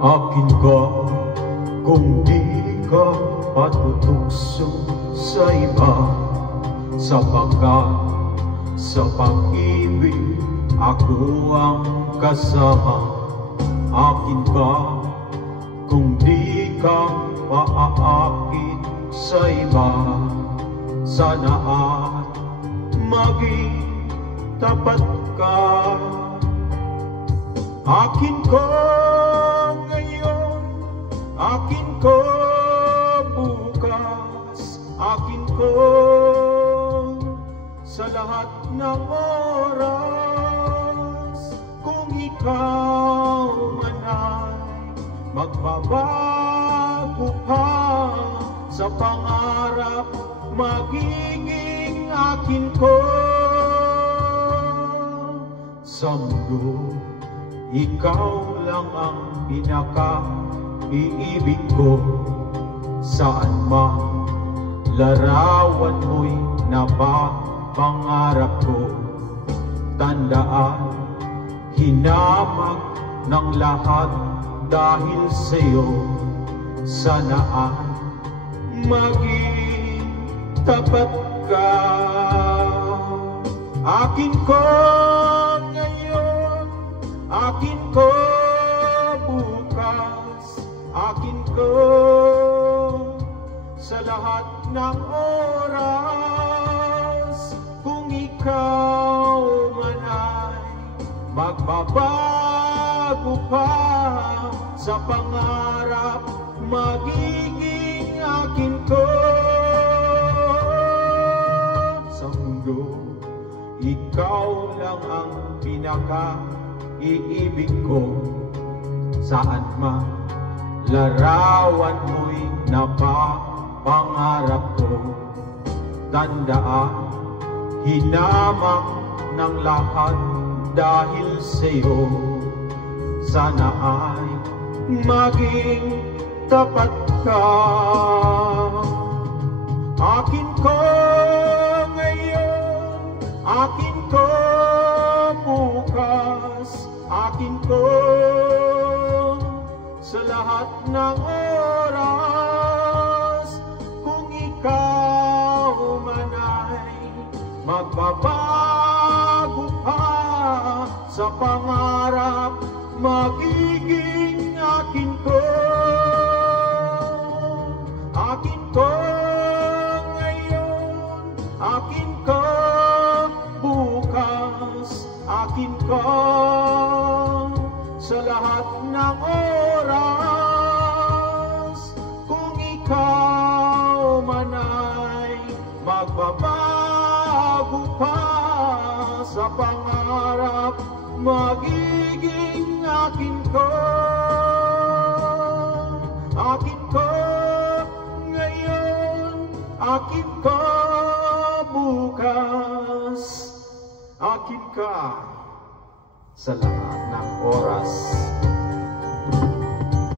Akin ka kung di ka patutukso sa iba, sapagkat sa pag-ibig ako ang kasama. Akin ka kung di ka paaakit sa iba, sana at maging tapat ka. Akin ko ngayon, akin ko bukas, akin ko sa lahat ng oras. Kung ikaw man ay magbabago pa sa pangarap, magiging akin ko. Sa mundo, ikaw lang ang pinaka-iibig ko. Saan man larawan mo'y napapangarap ko. Tandaan, hinamag ng lahat dahil sa'yo. Sana ay maging tapat ka. Akin ko ngayon, akin ko bukas, akin ko sa lahat ng oras. Kung ikaw man ay magbabago pa sa pangarap, magiging akin ko. Sa mundo, ikaw lang ang pinaka-iibig ko. Saan man larawan mo'y napapangarap ko. Tandaan, hinamang ng lahat dahil sa'yo. Sana ay maging tapat ka. Akin ko ngayon, akin ko bukas, akin ko sa lahat ng oras. Kung ikaw man ay magbabago pa sa pangarap, magiging akin ko. Akin ko ngayon, akin ko bukas, akin ko sa lahat ng oras. Kung ikaw man ay magbabago pa sa pangarap, magiging akin ko. Akin ko ngayon, akin ko bukas, akin ka sa lahat ng oras.